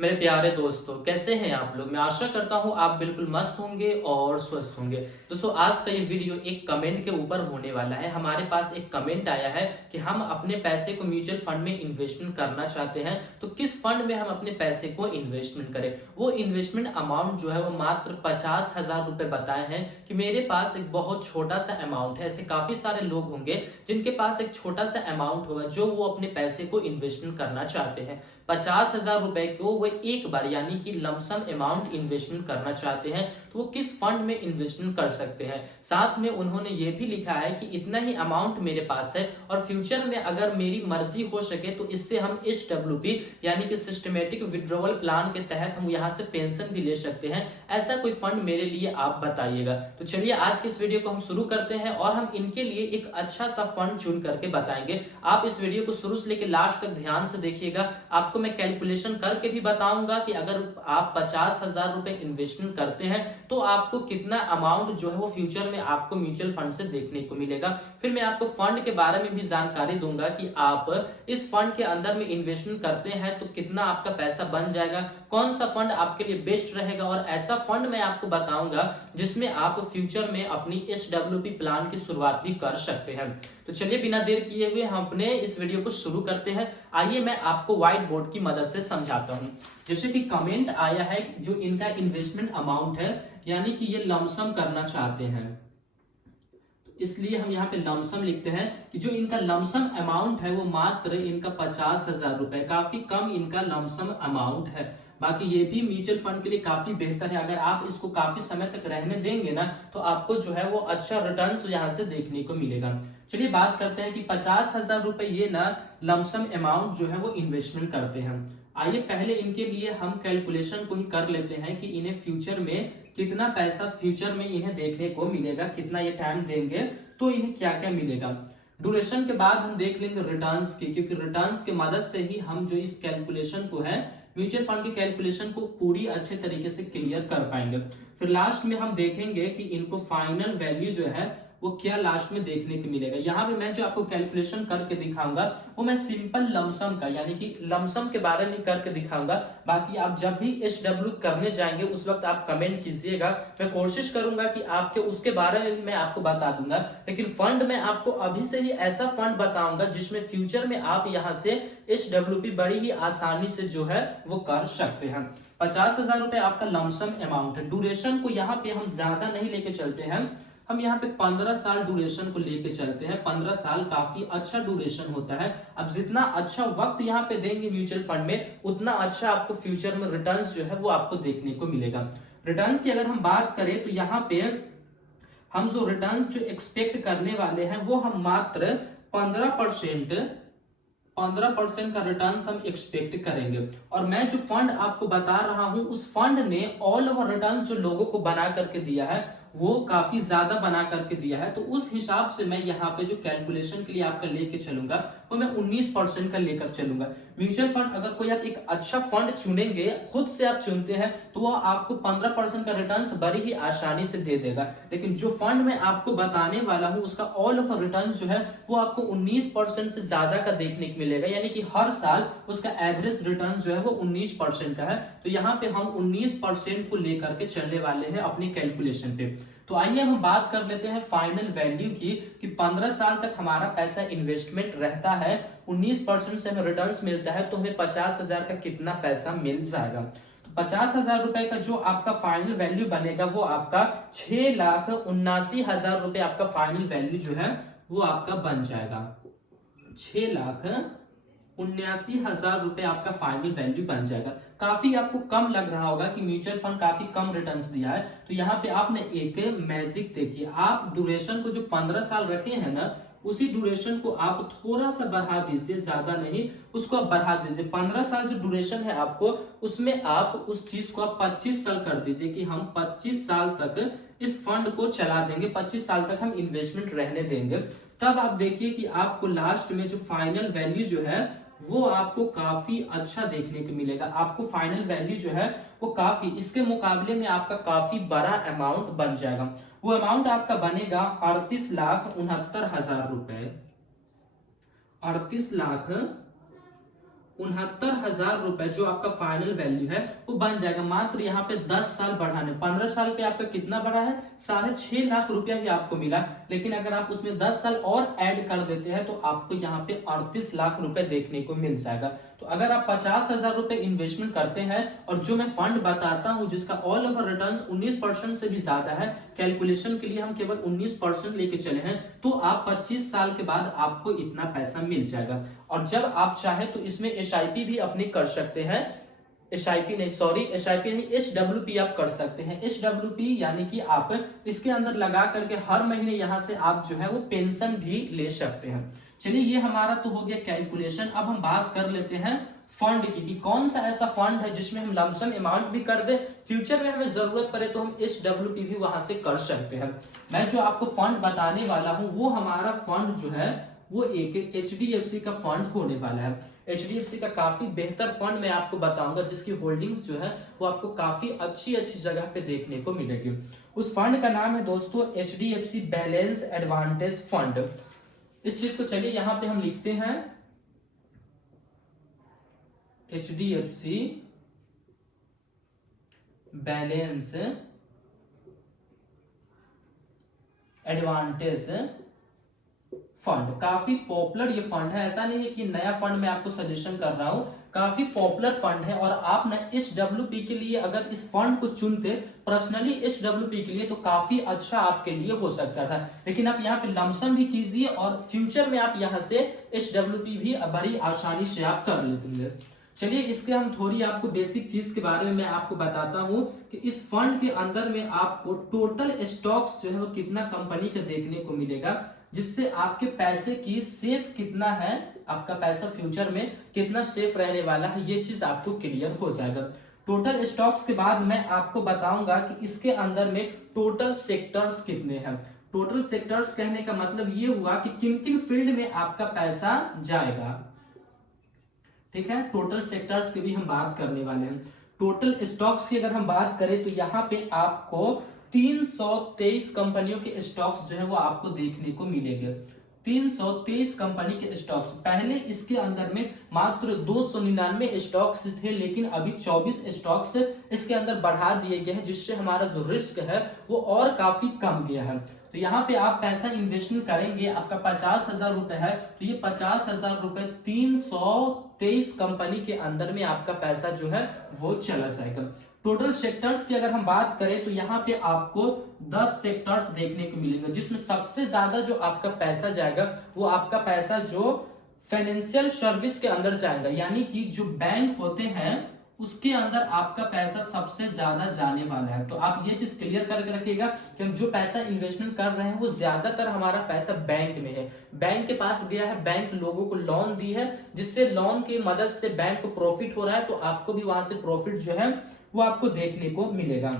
मेरे प्यारे दोस्तों, कैसे हैं आप लोग। मैं आशा करता हूं आप बिल्कुल मस्त होंगे और स्वस्थ होंगे। दोस्तों, आज का ये वीडियो एक कमेंट के ऊपर होने वाला है। हमारे पास एक कमेंट आया है कि हम अपने पैसे को म्यूचुअल फंड में इन्वेस्टमेंट करना चाहते हैं, तो किस फंड में हम अपने पैसे को इन्वेस्टमेंट करें। वो इन्वेस्टमेंट अमाउंट जो है वो मात्र 50,000 रुपए बताए हैं कि मेरे पास एक बहुत छोटा सा अमाउंट है। ऐसे काफी सारे लोग होंगे जिनके पास एक छोटा सा अमाउंट होगा जो वो अपने पैसे को इन्वेस्टमेंट करना चाहते हैं। 50,000 रुपए को वो एक बार यानी कि लमसम अमाउंट इन्वेस्टमेंट करना चाहते हैं, तो वो किस फंड में इन्वेस्टमेंट कर सकते हैं। साथ में उन्होंने ये भी लिखा है कि इतना ही अमाउंट मेरे पास है और फ्यूचर में अगर मेरी मर्जी हो सके तो इससे हम SWP यानी कि सिस्टमेटिक विड्रॉवल प्लान के तहत हम यहाँ से पेंशन भी ले सकते हैं। ऐसा कोई फंड मेरे लिए आप बताइएगा। तो चलिए आज के इस वीडियो को हम शुरू करते हैं और हम इनके लिए एक अच्छा सा फंड चुन करके बताएंगे। आप इस वीडियो को शुरू से लेकर लास्ट तक ध्यान से देखिएगा। आपको मैं कैलकुलेशन करके भी बताऊंगा कि अगर आप 50,000 रुपए इन्वेस्टमेंट करते हैं तो आपको कितना अमाउंट जो है वो फ्यूचर में आपको म्यूचुअल फंड से देखने को मिलेगा। फिर मैं आपको फंड के बारे में भी जानकारी दूंगा कि आप इस फंड के अंदर में इन्वेस्टमेंट करते हैं तो कितना आपका पैसा बन जाएगा, कौन सा फंड आपके लिए बेस्ट रहेगा, और ऐसा फंड मैं आपको बताऊंगा जिसमें आप फ्यूचर में अपनी SWP प्लान की शुरुआत भी कर सकते हैं। तो चलिए बिना देर किए हुए हम अपने इस वीडियो को शुरू करते हैं। आइए मैं आपको व्हाइट बोर्ड की मदद से समझाता हूं। जैसे कि कमेंट आया है जो इनका इन्वेस्टमेंट अमाउंट है यानी कि ये लमसम करना चाहते हैं, तो इसलिए हम यहाँ पे लमसम लिखते हैं कि जो इनका लमसम अमाउंट है वो मात्र इनका 50,000 रुपए, काफी कम इनका लमसम अमाउंट है। बाकी ये भी म्यूचुअल फंड के लिए काफी बेहतर है। अगर आप इसको काफी समय तक रहने देंगे ना तो आपको जो है वो अच्छा रिटर्न्स यहाँ से देखने को मिलेगा। चलिए बात करते हैं कि 50,000 रुपए ये ना लमसम अमाउंट जो है वो इन्वेस्टमेंट करते हैं। आइए पहले इनके लिए हम कैलकुलेशन को ही कर लेते हैं कि इन्हें फ्यूचर में कितना पैसा फ्यूचर में इन्हें देखने को मिलेगा, कितना ये टाइम देंगे तो इन्हें क्या क्या मिलेगा। ड्यूरेशन के बाद हम देख लेंगे रिटर्न्स की, क्योंकि रिटर्न्स की मदद से ही हम जो इस कैलकुलेशन को है म्यूचुअल फंड के कैलकुलेशन को पूरी अच्छे तरीके से क्लियर कर पाएंगे। फिर लास्ट में हम देखेंगे कि इनको फाइनल वैल्यू जो है वो क्या लास्ट में देखने को मिलेगा। यहाँ पे मैं जो आपको कैलकुलेशन करके दिखाऊंगा वो मैं सिंपल लमसम का यानी कि लमसम के बारे में करके दिखाऊंगा। बाकी आप जब भी SW करने जाएंगे उस वक्त आप कमेंट कीजिएगा, मैं कोशिश करूंगा कि आपके उसके बारे में भी मैं आपको बता दूंगा। लेकिन फंड में आपको अभी से ही ऐसा फंड बताऊंगा जिसमें फ्यूचर में आप यहाँ से SWP बड़ी ही आसानी से जो है वो कर सकते हैं। 50,000 रुपए आपका लमसम अमाउंट है। ड्यूरेशन को यहाँ पे हम ज्यादा नहीं लेके चलते हैं, हम यहाँ पे 15 साल ड्यूरेशन को लेके चलते हैं। 15 साल काफी अच्छा ड्यूरेशन होता है। अब जितना अच्छा वक्त यहाँ पे देंगे म्यूचुअल फंड में उतना अच्छा आपको फ्यूचर में रिटर्न्स जो है वो आपको देखने को मिलेगा। रिटर्न्स की अगर हम बात करें तो यहाँ पे हम जो रिटर्न्स जो एक्सपेक्ट करने वाले हैं वो हम मात्र 15% 15% का रिटर्न हम एक्सपेक्ट करेंगे। और मैं जो फंड आपको बता रहा हूं उस फंड ने ऑल ओवर रिटर्न जो लोगों को बना करके दिया है वो काफी ज्यादा बना करके दिया है। तो उस हिसाब से मैं यहाँ पे जो कैलकुलेशन के लिए आपका लेके चलूंगा वो मैं 19% का लेकर चलूंगा। म्यूचुअल फंड अगर कोई आप एक अच्छा फंड चुनेंगे, खुद से आप चुनते हैं, तो वो आपको 15% का रिटर्न बड़ी ही आसानी से दे देगा। लेकिन जो फंड मैं आपको बताने वाला हूं उसका ऑल ओवर रिटर्न जो है वो आपको 19% से ज्यादा का देखने को मिलेगा, यानी कि हर साल उसका एवरेज रिटर्न जो है वो 19% का है। तो यहाँ पे हम 19% को लेकर के चलने वाले हैं अपने कैलकुलेशन पे। तो आइए हम बात कर लेते हैं फाइनल वैल्यू की कि 15 साल तक हमारा पैसा इन्वेस्टमेंट रहता है, 19% से हमें रिटर्न्स मिलता है, तो हमें 50,000 का कितना पैसा मिल जाएगा। तो 50,000 रुपए का जो आपका फाइनल वैल्यू बनेगा वो आपका 6,79,000 रुपए आपका फाइनल वैल्यू जो है वो आपका बन जाएगा। 6,79,000 रुपए आपका फाइनल वैल्यू बन जाएगा। काफी आपको कम लग रहा होगा कि म्यूचुअल फंड काफी कम रिटर्न्स दिया है, तो यहाँ पे आपने एक मैजिक देखिए, आप ड्यूरेशन को जो 15 साल रखे हैं ना उसी ड्यूरेशन को आप थोड़ा सा बढ़ा दीजिए, ज्यादा नहीं, उसको आप बढ़ा दीजिए। 15 साल जो ड्यूरेशन है आपको उसमें आप उस चीज को आप 25 साल कर दीजिए कि हम 25 साल तक इस फंड को चला देंगे, 25 साल तक हम इन्वेस्टमेंट रहने देंगे। तब आप देखिए कि आपको लास्ट में जो फाइनल वैल्यू जो है वो आपको काफी अच्छा देखने को मिलेगा। आपको फाइनल वैल्यू जो है वो काफी इसके मुकाबले में आपका काफी बड़ा अमाउंट बन जाएगा। वो अमाउंट आपका बनेगा 38,69,000 रुपए। 38,69,000 69,000 रुपए जो आपका फाइनल वैल्यू है वो बन जाएगा। मात्र यहाँ पे 10 साल बढ़ाने, 15 साल पे आपका कितना बढ़ा है, 6.5 लाख रुपया ही आपको मिला। लेकिन अगर आप उसमें 10 साल और ऐड कर देते हैं तो आपको यहाँ पे 38 लाख रुपए देखने को मिल जाएगा। तो अगर आप 50,000 रुपए इन्वेस्टमेंट करते हैं और जो मैं फंड बताता हूं जिसका ऑल ओवर रिटर्न 19% से भी ज्यादा है, कैलकुलेशन के लिए हम केवल 19% लेके चले हैं, तो आप 25 साल के बाद आपको इतना पैसा मिल जाएगा। और जब आप चाहे तो इसमें एसआईपी भी अपनी कर सकते हैं। एसआईपी नहीं, सॉरी एसआईपी नहीं, एसडब्ल्यूपी आप कर सकते हैं। एसडब्ल्यूपी यानी कि आप इसके अंदर लगा करके हर महीने यहां से आप जो है वो पेंशन भी ले सकते हैं। चलिए ये हमारा तो हो गया कैलकुलेशन। अब हम बात कर लेते हैं फंड की कि कौन सा ऐसा फंड है जिसमें हम लमसम अमाउंट भी कर दे, फ्यूचर में हमें जरूरत पड़े तो हम एसडब्ल्यूपी भी वहां से कर सकते हैं। मैं जो आपको फंड बताने वाला हूं वो हमारा फंड जो है वो एक एचडीएफसी का फंड होने वाला है। एचडीएफसी का काफी बेहतर फंड मैं आपको बताऊंगा जिसकी होल्डिंग्स जो है वो आपको काफी अच्छी अच्छी जगह पे देखने को मिलेगी। उस फंड का नाम है दोस्तों एचडीएफसी बैलेंस एडवांटेज फंड। इस चीज को चलिए यहां पे हम लिखते हैं एचडीएफसी बैलेंस एडवांटेज फंड। काफी पॉपुलर ये फंड है, ऐसा नहीं है कि नया फंड मैं आपको सजेशन कर रहा हूं, काफी पॉपुलर फंड है। और आप ना एसडब्ल्यूपी के लिए अगर इस फंड को चुनते पर्सनली एसडब्ल्यूपी के लिए तो काफी अच्छा आपके लिए हो सकता था। लेकिन आप यहाँ पे लमसम भी कीजिए और फ्यूचर में आप यहाँ से एसडब्ल्यूपी भी बड़ी आसानी से आप कर लेते। चलिए इसके हम थोड़ी आपको बेसिक चीज के बारे में मैं आपको बताता हूं कि इस फंड के अंदर में आपको टोटल स्टॉक्स जो है वो कितना कंपनी का देखने को मिलेगा, जिससे आपके पैसे की सेफ कितना है, आपका पैसा फ्यूचर में कितना सेफ रहने वाला है, ये चीज आपको क्लियर हो जाएगा। टोटल स्टॉक्स के बाद मैं आपको बताऊंगा कि इसके अंदर में टोटल सेक्टर्स कितने हैं। टोटल सेक्टर्स कहने का मतलब ये हुआ कि किन किन फील्ड में आपका पैसा जाएगा। ठीक है, टोटल सेक्टर्स की भी हम बात करने वाले हैं। टोटल स्टॉक्स की अगर हम बात करें तो यहाँ पे आपको 323 कंपनियों के स्टॉक्स जो है वो आपको देखने को मिलेंगे। 323 कंपनी के स्टॉक्स। पहले इसके अंदर में मात्र 299 स्टॉक्स थे, लेकिन अभी 24 स्टॉक्स इसके अंदर बढ़ा दिए गए हैं, जिससे हमारा जो रिस्क है वो और काफी कम गया है। तो यहाँ पे आप पैसा इन्वेस्टमेंट करेंगे, आपका 50,000 रुपए है तो ये 50,000 रुपए 323 कंपनी के अंदर में आपका पैसा जो है वो चला जाएगा। टोटल सेक्टर्स की अगर हम बात करें तो यहाँ पे आपको 10 सेक्टर्स देखने को मिलेंगे, जिसमें सबसे ज्यादा जो आपका पैसा जाएगा वो आपका पैसा जो फाइनेंशियल सर्विस के अंदर जाएगा, यानी कि जो बैंक होते हैं उसके अंदर आपका पैसा सबसे ज्यादा जाने वाला है। तो आप ये चीज क्लियर करके रखिएगा कि हम जो पैसा इन्वेस्टमेंट कर रहे हैं वो ज्यादातर हमारा पैसा बैंक में है, बैंक के पास गया है, बैंक लोगों को लोन दी है, जिससे लोन की मदद से बैंक को प्रॉफिट हो रहा है, तो आपको भी वहां से प्रॉफिट जो है वो आपको देखने को मिलेगा।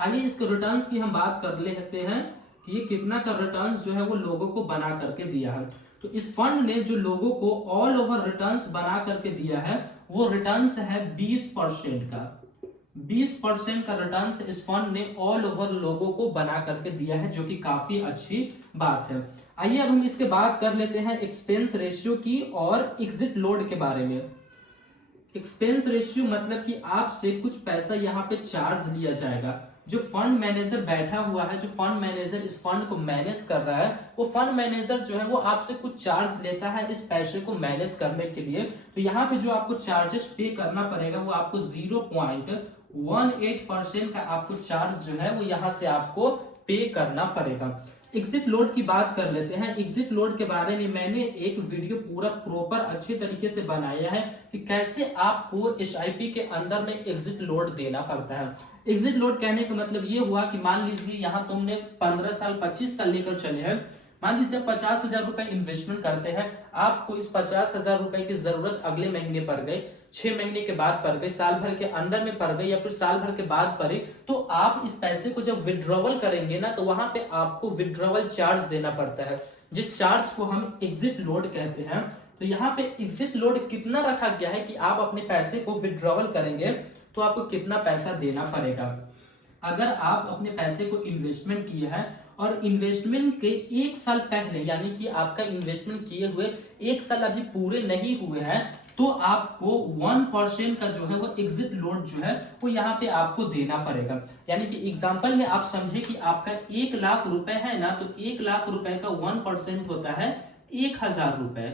आइए इसके रिटर्न्स की हम बात कर लेते हैं कि ये कितना का रिटर्न्स जो है वो लोगों को बना करके दिया है। तो इस फंड ने जो लोगों को ऑल ओवर रिटर्न्स बना करके दिया है वो रिटर्न्स है 20% का। 20% का रिटर्न्स इस फंड ने ऑल ओवर लोगों को बना करके दिया है, जो कि काफी अच्छी बात है। आइए अब हम इसके बात कर लेते हैं एक्सपेंस रेशियो की और एग्जिट लोड के बारे में। एक्सपेंस रेशियो मतलब कि आपसे कुछ पैसा यहाँ पे चार्ज लिया जाएगा। जो फंड मैनेजर बैठा हुआ है, जो फंड मैनेजर इस फंड को मैनेज कर रहा है, वो फंड मैनेजर जो है वो आपसे कुछ चार्ज लेता है इस पैसे को मैनेज करने के लिए। तो यहाँ पे जो आपको चार्जेस पे करना पड़ेगा वो आपको 0.18% का आपको चार्ज जो है वो यहाँ से आपको पे करना पड़ेगा। एग्जिट लोड की बात कर लेते हैं। एग्जिट लोड के बारे में मैंने एक वीडियो पूरा प्रॉपर अच्छे तरीके से बनाया है कि कैसे आपको एसआईपी के अंदर में एग्जिट लोड देना पड़ता है। एग्जिट लोड कहने का मतलब ये हुआ कि मान लीजिए यहाँ तुमने 15 साल 25 साल लेकर चले हैं, मान लीजिए 50,000 रुपए इन्वेस्टमेंट करते हैं, आपको इस 50,000 रुपए की जरूरत अगले महीने पड़ गई, 6 महीने के बाद पड़ गई, साल भर के अंदर में पड़ गई या फिर साल भर के बाद पड़ी, तो आप इस पैसे को जब विड्रॉवल करेंगे ना तो वहां पे आपको विड्रॉवल चार्ज देना पड़ता है, जिस चार्ज को हम एग्जिट लोड कहते हैं। तो यहाँ पे एग्जिट लोड कितना रखा गया है कि आप अपने पैसे को विड्रॉवल करेंगे तो आपको कितना पैसा देना पड़ेगा। अगर आप अपने पैसे को इन्वेस्टमेंट किए हैं और इन्वेस्टमेंट के 1 साल पहले, यानी कि आपका इन्वेस्टमेंट किए हुए 1 साल अभी पूरे नहीं हुए हैं, तो तो आपको 1% का जो है वो एग्जिट लोड जो है वो यहाँ पे आपको देना पड़ेगा। यानी कि एग्जांपल में आप समझे कि आपका 1 लाख रुपए है ना, तो 1 लाख रुपए का 1% होता है 1000 रुपए,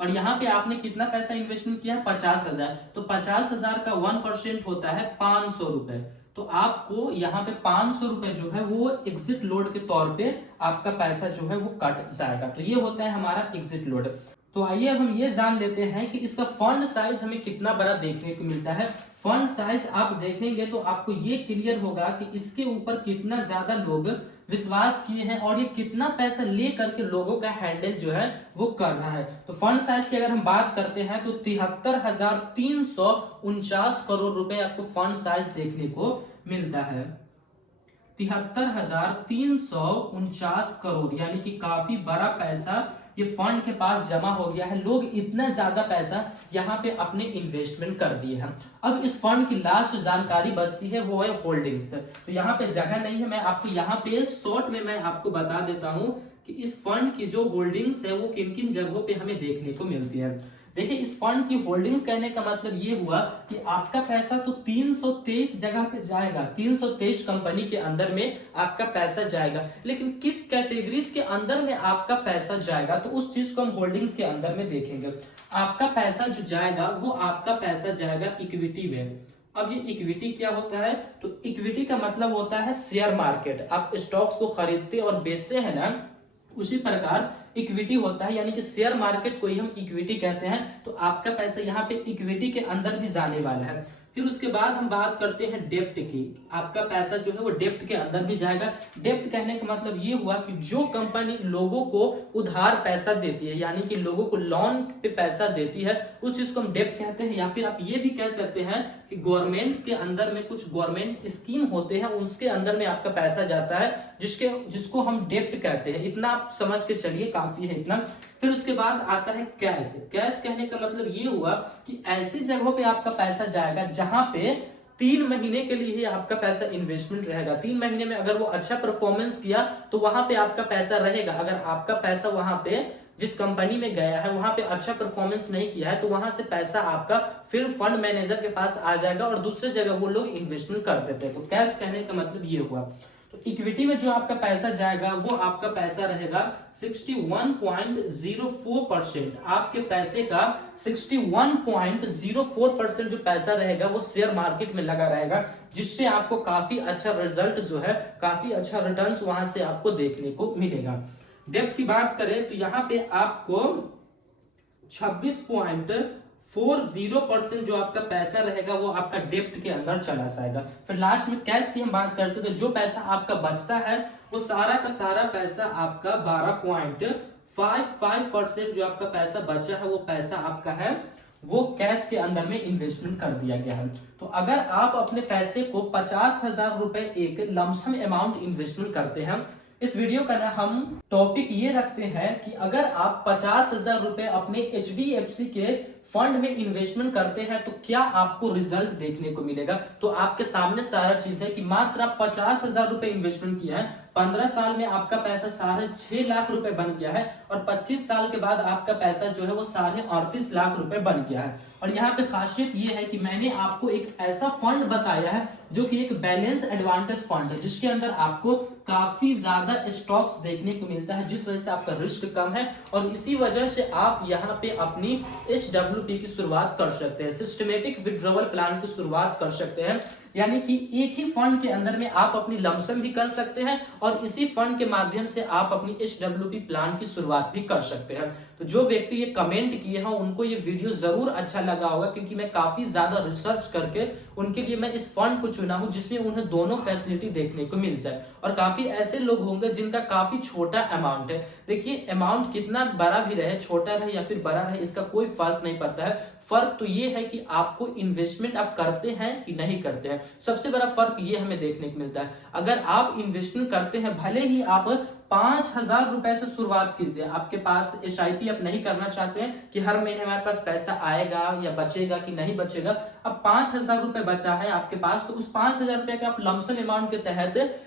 और यहाँ पे आपने कितना पैसा इन्वेस्टमेंट किया है 50,000, तो 50,000 का 1% होता है 500 रुपए। तो आपको यहाँ पे 500 रुपए जो है वो एग्जिट लोड के तौर पे आपका पैसा जो है वो कट जाएगा। तो ये होता है हमारा एग्जिट लोड। तो आइए अब हम ये जान लेते हैं कि इसका फंड साइज हमें कितना बड़ा देखने को मिलता है। फंड साइज आप देखेंगे तो आपको ये क्लियर होगा कि इसके ऊपर कितना ज्यादा लोग विश्वास किए हैं और ये कितना पैसा ले करके लोगों का हैंडल जो है वो कर रहा है। तो फंड साइज की अगर हम बात करते हैं तो 73,349 करोड़ रुपए आपको फंड साइज देखने को मिलता है। 73,349 करोड़, यानी कि काफी बड़ा पैसा ये फंड के पास जमा हो गया है। लोग इतना ज्यादा पैसा यहाँ पे अपने इन्वेस्टमेंट कर दिए हैं। अब इस फंड की लास्ट जानकारी बचती है वो है होल्डिंग्स। तो यहाँ पे जगह नहीं है, मैं आपको यहाँ पे शॉर्ट में मैं आपको बता देता हूँ कि इस फंड की जो होल्डिंग्स है वो किन किन जगहों पे हमें देखने को मिलती है। देखिए, इस फंड की होल्डिंग्स कहने का मतलब ये हुआ कि आपका पैसा तो 323 जगह पे जाएगा, 323 कंपनी के अंदर में आपका पैसा जाएगा, लेकिन किस कैटेगरीज के अंदर में आपका पैसा जाएगा तो उस चीज को हम होल्डिंग्स के अंदर में देखेंगे। आपका पैसा जो जाएगा वो आपका पैसा जाएगा इक्विटी में। अब ये इक्विटी क्या होता है, तो इक्विटी का मतलब होता है शेयर मार्केट। आप स्टॉक्स को खरीदते और बेचते हैं ना, उसी प्रकार इक्विटी होता है, यानी कि शेयर मार्केट को ही हम इक्विटी कहते हैं। तो आपका पैसा यहाँ पे इक्विटी के अंदर भी जाने वाला है। फिर उसके बाद हम बात करते हैं डेप्ट की। आपका पैसा जो है वो डेप्ट के अंदर भी जाएगा। डेप्ट कहने का मतलब ये हुआ कि जो कंपनी लोगों को उधार पैसा देती है, यानी कि लोगों को लोन पे पैसा देती है, उस चीज को हम डेप्ट कहते हैं। या फिर आप ये भी कह सकते हैं कि गवर्नमेंट के अंदर में कुछ गवर्नमेंट स्कीम होते हैं, उसके अंदर में आपका पैसा जाता है, जिसको हम डेप्ट कहते हैं। इतना आप समझ के चलिए, काफी है इतना। फिर उसके बाद आता है कैश। कैश कहने का मतलब ये हुआ कि ऐसी जगहों पे आपका पैसा जाएगा जहां पे 3 महीने के लिए ही आपका पैसा इन्वेस्टमेंट रहेगा। 3 महीने में अगर वो अच्छा परफॉर्मेंस किया तो वहां पे आपका पैसा रहेगा। अगर आपका पैसा वहां पे जिस कंपनी में गया है वहां पे अच्छा परफॉर्मेंस नहीं किया है तो वहां से पैसा आपका फिर फंड मैनेजर के पास आ जाएगा और दूसरे जगह वो लोग इन्वेस्टमेंट कर देते हैं। तो कैश कहने का मतलब ये हुआ। तो इक्विटी में जो आपका पैसा जाएगा वो आपका पैसा रहेगा 61.04%। आपके पैसे का 61.04% जो पैसा रहेगा वो शेयर मार्केट में लगा रहेगा, जिससे आपको काफी अच्छा रिजल्ट जो है, काफी अच्छा रिटर्न्स वहां से आपको देखने को मिलेगा। डेप्ट की बात करें तो यहाँ पे आपको 26.40% जो आपका पैसा रहेगा वो आपका डेप्ट के अंदर चला जाएगा। फिर लास्ट में कैश की हम बात करते हैं तो जो पैसा आपका बचता है वो सारा का सारा पैसा आपका 12.55% जो आपका पैसा बचा है वो पैसा आपका है वो कैश के अंदर में इन्वेस्टमेंट कर दिया गया है। तो अगर आप अपने पैसे को 50,000 रुपए एक लमसम अमाउंट इन्वेस्टमेंट करते हैं, इस वीडियो का ना हम टॉपिक ये रखते हैं कि अगर आप 50,000 रुपए अपने HDFC के फंड में इन्वेस्टमेंट करते हैं तो क्या आपको रिजल्ट देखने को मिलेगा। तो आपके सामने सारा चीज है कि मात्र आप 50,000 रुपए इन्वेस्टमेंट किया है, 15 साल में आपका पैसा 6.5 लाख रुपए बन गया है और 25 साल के बाद आपका पैसा जो है वो 38.5 लाख रुपए बन गया है। और यहाँ पे खासियत ये है कि मैंने आपको एक ऐसा फंड बताया है जो कि एक बैलेंस एडवांटेज फंड है, जिसके अंदर आपको काफी ज्यादा स्टॉक्स देखने को मिलता है, जिस वजह से आपका रिस्क कम है और इसी वजह से आप यहाँ पे अपनी SWP की शुरुआत कर सकते हैं, सिस्टमेटिक विड्रॉवल प्लान की शुरुआत कर सकते हैं। यानी कि एक ही फंड के अंदर में आप अपनी लमसम भी कर सकते हैं और इसी फंड के माध्यम से आप अपनी SWP प्लान की शुरुआत भी कर सकते हैं। तो जो व्यक्ति ये कमेंट किए हैं उनको ये वीडियो जरूर अच्छा लगा होगा, क्योंकि मैं काफी ज्यादा रिसर्च करके उनके लिए मैं इस फंड को चुना हूं जिसमें उन्हें दोनों फैसिलिटी देखने को मिल जाए। और काफी ऐसे लोग होंगे जिनका काफी छोटा अमाउंट है। देखिए, अमाउंट कितना बड़ा भी रहे, छोटा रहे या फिर बड़ा रहे, इसका कोई फर्क नहीं पड़ता है। फर्क तो ये है कि आपको इन्वेस्टमेंट आप करते हैं कि नहीं करते हैं। सबसे बड़ा फर्क ये हमें देखने को मिलता है। अगर आप इन्वेस्टमेंट करते हैं, भले ही आप 5,000 रुपए से शुरुआत कीजिए, आपके पास SIP आप नहीं करना चाहते हैं कि हर महीने हमारे पास पैसा आएगा या बचेगा कि नहीं बचेगा, अब 5,000 रुपए बचा है आपके पास, तो उस 5,000 रुपए का आप लमसम अमाउंट के तहत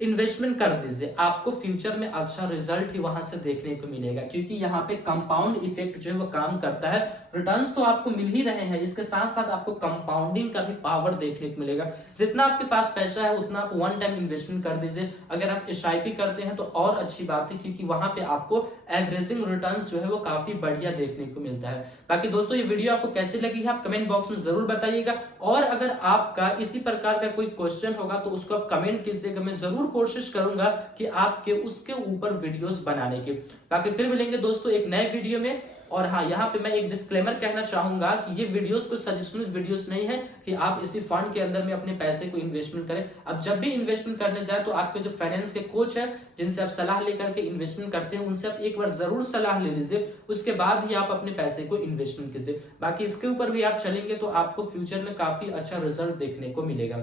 इन्वेस्टमेंट कर दीजिए। आपको फ्यूचर में अच्छा रिजल्ट ही वहां से देखने को मिलेगा, क्योंकि यहाँ पे कंपाउंड इफेक्ट जो है वो काम करता है। रिटर्न्स तो आपको मिल ही रहे हैं, इसके साथ साथ आपको कंपाउंडिंग का भी पावर देखने को मिलेगा। जितना आपके पास पैसा है उतना आप वन टाइम इन्वेस्टमेंट कर दीजिए। अगर आप एसआईपी करते हैं तो और अच्छी बात है, क्योंकि वहां पे आपको एवरेजिंग रिटर्न्स जो है वो काफी बढ़िया देखने को मिलता है। बाकी दोस्तों ये वीडियो आपको कैसी लगी है आप कमेंट बॉक्स में जरूर बताइएगा, और अगर आपका इसी प्रकार का कोई क्वेश्चन होगा तो उसको आप कमेंट कीजिएगा, मैं जरूर कोशिश करूंगा कि आपके उसके ऊपर वीडियोस बनाने की। बाकी फिर मिलेंगे दोस्तों एक नए वीडियो में। और हाँ, यहाँ पे मैं एक डिस्क्लेमर कहना चाहूंगा कि ये वीडियोस कोई सजेशनल वीडियोस नहीं है कि आप इसी फंड के अंदर में अपने पैसे को इन्वेस्टमेंट करें। अब जब भी इन्वेस्टमेंट करने जाए तो आपके जो फाइनेंस के कोच है जिनसे आप सलाह लेकर के इन्वेस्टमेंट करते हैं उनसे आप एक बार जरूर सलाह ले लीजिए, उसके बाद ही आप अपने पैसे को इन्वेस्टमेंट कीजिए। बाकी इसके ऊपर भी आप चलेंगे तो आपको फ्यूचर में काफी अच्छा रिजल्ट देखने को मिलेगा।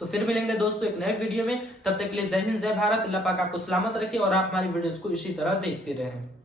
तो फिर मिलेंगे दोस्तों एक नए वीडियो में, तब तक के लिए जय हिंद जय भारत। अल्लाह पाक आपको सलामत रखे और आप हमारी वीडियोस को इसी तरह देखते रहें।